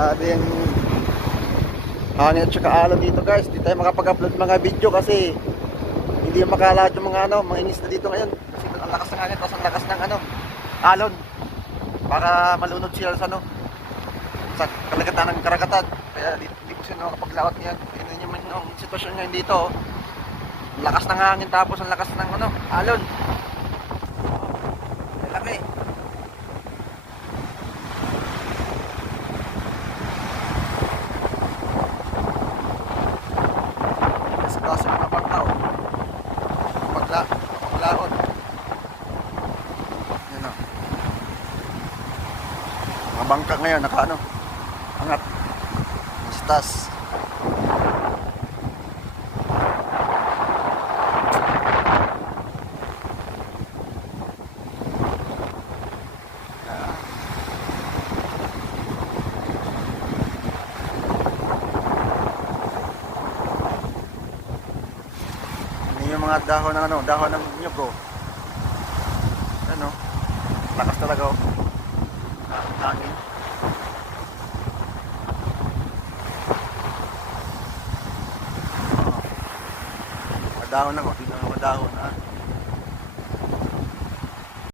Grabe yung hangin at saka alon dito guys. Hindi tayo makapag-upload mga video kasi hindi makalahad yung mga mga inis na dito ngayon. Kasi ang lakas ng hangin, tapos ang lakas ng alon. Para malunod sila sa kalagatan ng karagatan. Kaya hindi ko sila makapaglaot niyan. Yan yung sitwasyon ngayon dito. Ang lakas ng hangin tapos ang lakas ng alon. Laki. Kasi mga bangkaw. Paglaot. Yan o. Mga bangka ngayon angat. Sa taas. Yung mga dahon ng nyug lakas talaga hangin. Madahon lang di na madahon